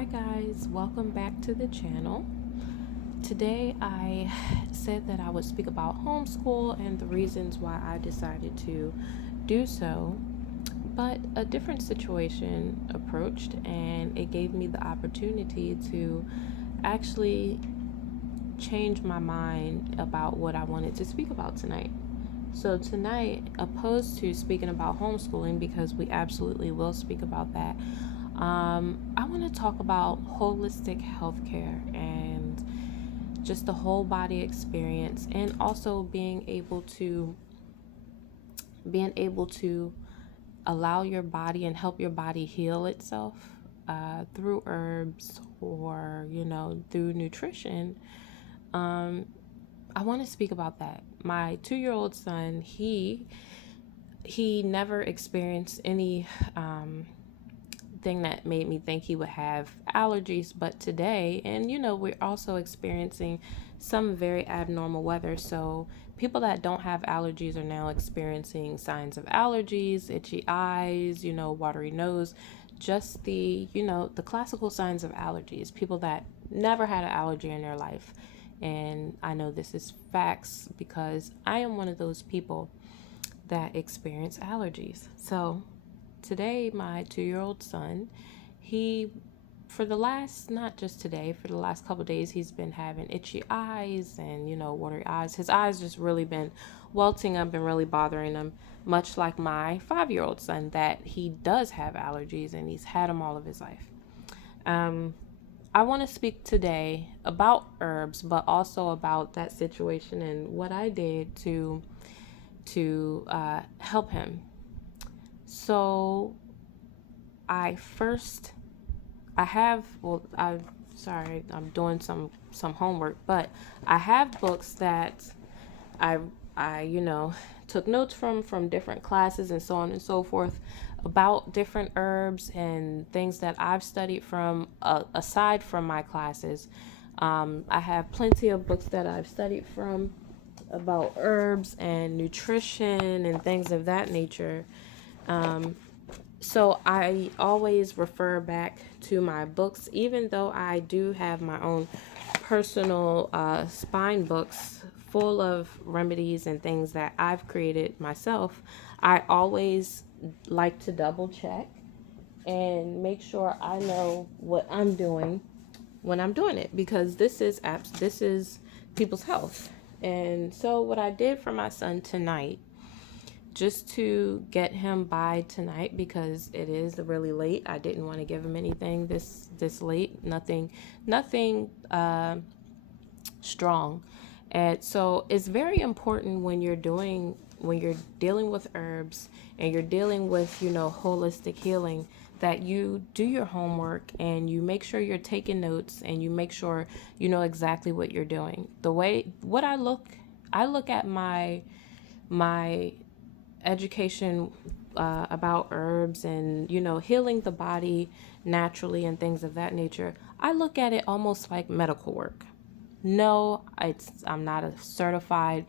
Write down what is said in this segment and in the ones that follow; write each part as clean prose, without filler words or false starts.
Hi guys, welcome back to the channel. Today I said that I would speak about homeschool and the reasons why I decided to do so, but a different situation approached and it gave me the opportunity to actually change my mind about what I wanted to speak about tonight. So tonight, opposed to speaking about homeschooling, because we absolutely will speak about that, I want to talk about holistic healthcare and just the whole body experience, and also being able to allow your body and help your body heal itself through herbs or through nutrition. I want to speak about that. My 2-year-old son, he never experienced any thing that made me think he would have allergies, but today, and we're also experiencing some very abnormal weather, so people that don't have allergies are now experiencing signs of allergies, itchy eyes, watery nose, just the classical signs of allergies. People that never had an allergy in their life. And I know this is facts because I am one of those people that experience allergies. So today, my 2-year-old son, for the last, not just today, for the last couple of days, he's been having itchy eyes and, watery eyes. His eyes just really been welting up and really bothering him, much like my 5-year-old son, that he does have allergies and he's had them all of his life. I want to speak today about herbs, but also about that situation and what I did to help him. So I'm doing some homework, but I have books that I took notes from different classes and so on and so forth about different herbs and things that I've studied from aside from my classes. I have plenty of books that I've studied from about herbs and nutrition and things of that nature. So I always refer back to my books, even though I do have my own personal spine books full of remedies and things that I've created myself. I always like to double check and make sure I know what I'm doing when I'm doing it, because this is people's health. And so what I did for my son tonight, just to get him by tonight, because it is really late. I didn't want to give him anything this late. Nothing strong. And so it's very important when you're dealing with herbs and you're dealing with holistic healing, that you do your homework and you make sure you're taking notes and you make sure you know exactly what you're doing. I look at my education about herbs and healing the body naturally and things of that nature. I look at it almost like medical work. No, I'm not a certified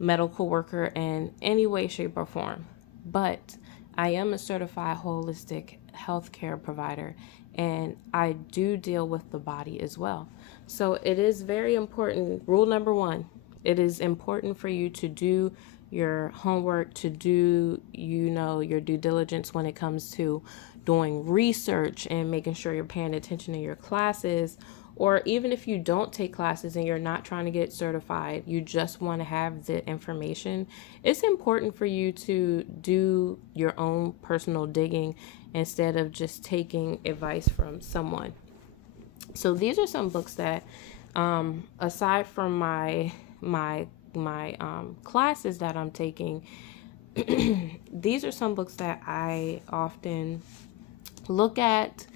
medical worker in any way, shape, or form, but I am a certified holistic healthcare provider, and I do deal with the body as well. So it is very important. Rule number 1, it is important for you to do your homework, to do your due diligence when it comes to doing research and making sure you're paying attention in your classes. Or even if you don't take classes and you're not trying to get certified, you just want to have the information, it's important for you to do your own personal digging instead of just taking advice from someone. So these are some books that, aside from my classes that I'm taking, these are some books that I often look at.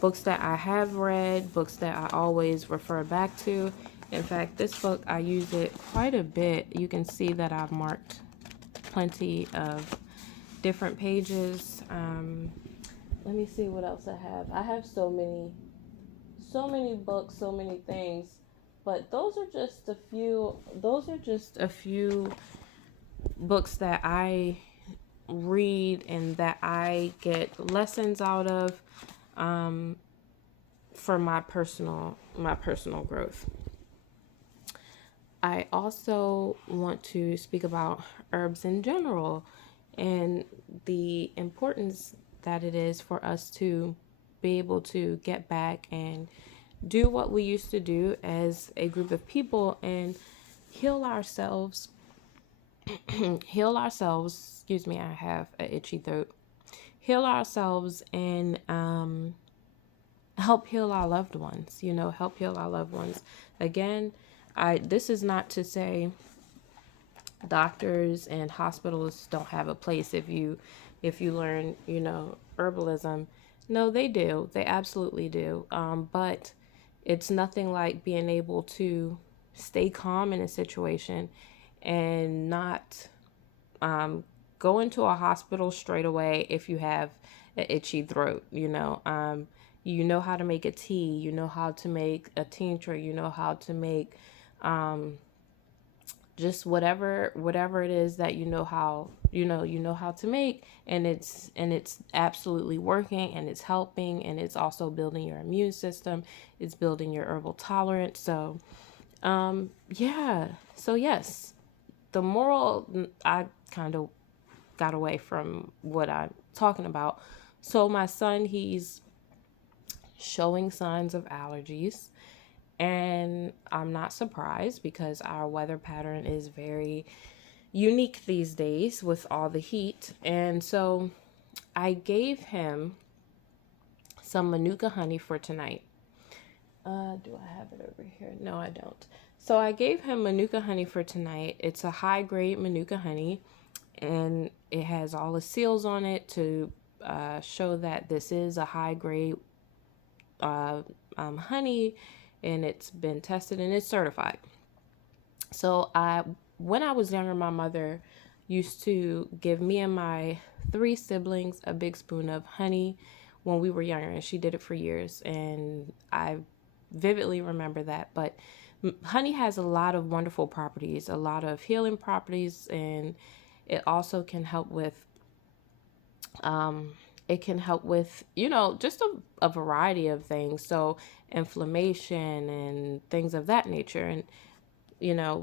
Books that I have read, books that I always refer back to. In fact, this book, I use it quite a bit. You can see that I've marked plenty of different pages. Let me see what else I have. I have so many books, so many things, but those are just a few books that I read and that I get lessons out of. for my personal growth. I also want to speak about herbs in general and the importance that it is for us to be able to get back and do what we used to do as a group of people and heal ourselves. Heal ourselves. Excuse me, I have an itchy throat. Heal ourselves and help heal our loved ones. Help heal our loved ones. Again, this is not to say doctors and hospitals don't have a place if you learn herbalism. No, they do, they absolutely do. But it's nothing like being able to stay calm in a situation and not go into a hospital straight away if you have an itchy throat. You know how to make a tea, you know how to make a tincture, you know how to make just whatever it is that you know how to make, and it's absolutely working, and it's helping, and it's also building your immune system, it's building your herbal tolerance. So yeah, so yes, the moral, I kind of got away from what I'm talking about. So my son, he's showing signs of allergies. And I'm not surprised because our weather pattern is very unique these days with all the heat. And so I gave him some Manuka honey for tonight. Do I have it over here? No, I don't. So I gave him Manuka honey for tonight. It's a high grade Manuka honey, and it has all the seals on it to show that this is a high grade honey, and it's been tested and it's certified. So when I was younger, my mother used to give me and my 3 siblings a big spoon of honey when we were younger, and she did it for years, and I vividly remember that. But honey has a lot of wonderful properties, a lot of healing properties, and it also can help with just a variety of things. So inflammation and things of that nature. And,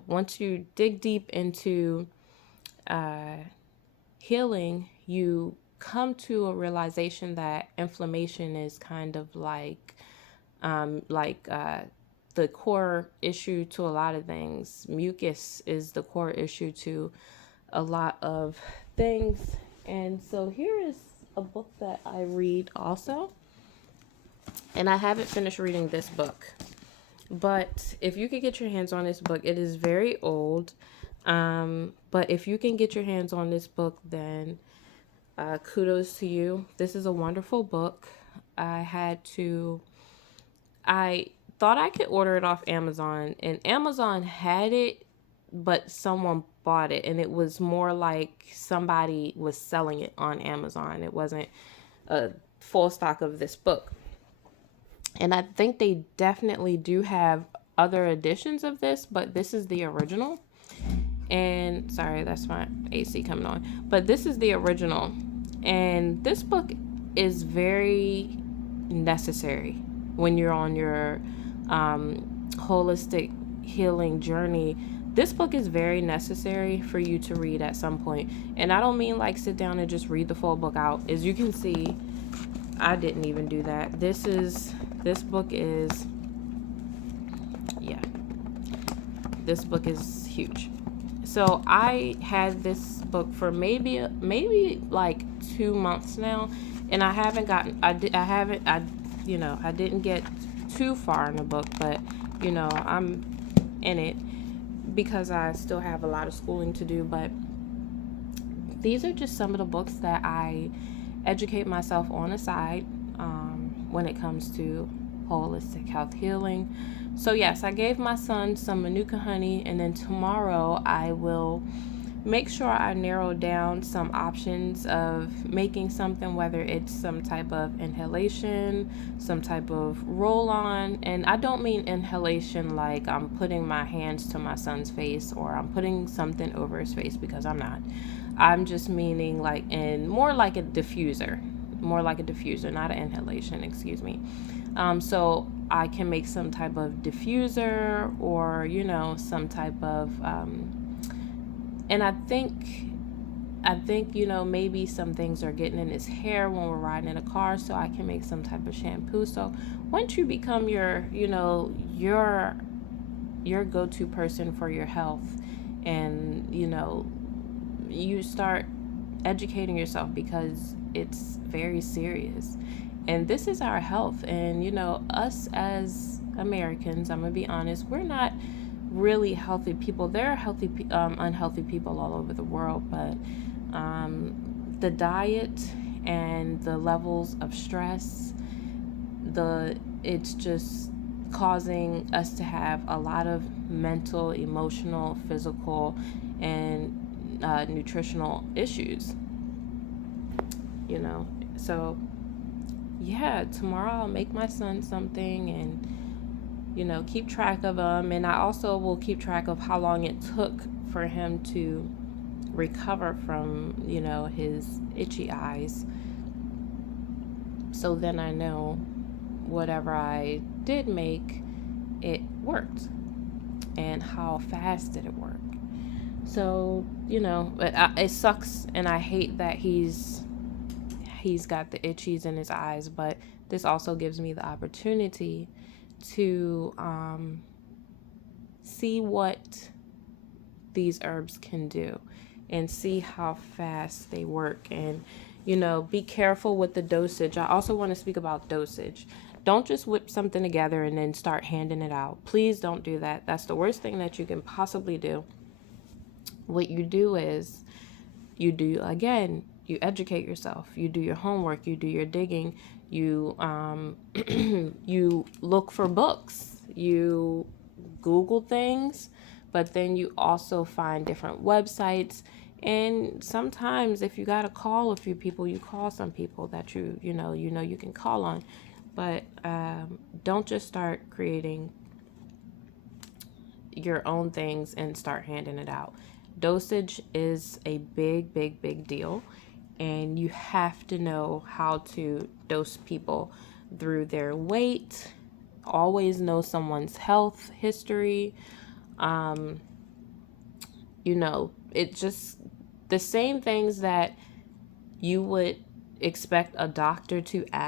once you dig deep into healing, you come to a realization that inflammation is kind of like the core issue to a lot of things. Mucus is the core issue to a lot of things. And so here is a book that I read also. And I haven't finished reading this book. But if you could get your hands on this book, it is very old. But if you can get your hands on this book, then kudos to you. This is a wonderful book. I thought I could order it off Amazon, and Amazon had it, but someone bought it, and it was more like somebody was selling it on Amazon. It wasn't a full stock of this book. And I think they definitely do have other editions of this, but this is the original. And sorry, that's my AC coming on. But this is the original. And this book is very necessary when you're on your holistic healing journey. This book is very necessary for you to read at some point. And I don't mean like sit down and just read the full book out. As you can see, I didn't even do that. This book is huge. So I had this book for maybe like 2 months now, and I didn't get too far in the book, but I'm in it because I still have a lot of schooling to do. But these are just some of the books that I educate myself on the side when it comes to holistic health healing. So yes, I gave my son some Manuka honey, and then tomorrow I will make sure I narrow down some options of making something, whether it's some type of inhalation, some type of roll-on. And I don't mean inhalation like I'm putting my hands to my son's face or I'm putting something over his face, because I'm not. I'm just meaning more like a diffuser. more like a diffuser, not an inhalation, excuse me. So I can make some type of diffuser, or some type of and I think maybe some things are getting in his hair when we're riding in a car, so I can make some type of shampoo. So once you become your go-to person for your health, and you start educating yourself, because it's very serious, and this is our health. And us as Americans, I'm gonna be honest, we're not really healthy people. There are unhealthy people all over the world, but the diet and the levels of stress, it's just causing us to have a lot of mental, emotional, physical, and nutritional issues. So yeah, tomorrow I'll make my son something, and keep track of him. And I also will keep track of how long it took for him to recover from his itchy eyes, so then I know whatever I did make, it worked, and how fast did it work. So it sucks, and I hate that he's got the itchies in his eyes, but this also gives me the opportunity to see what these herbs can do, and see how fast they work. And be careful with the dosage. I also want to speak about dosage. Don't just whip something together and then start handing it out. Please don't do that. That's the worst thing that you can possibly do. What you do is you educate yourself, you do your homework, you do your digging, you you look for books, you Google things, but then you also find different websites. And sometimes if you got to call a few people, you call some people that you can call on. But don't just start creating your own things and start handing it out. Dosage is a big, big, big deal, and you have to know how to dose people through their weight. Always know someone's health history. It's just the same things that you would expect a doctor to ask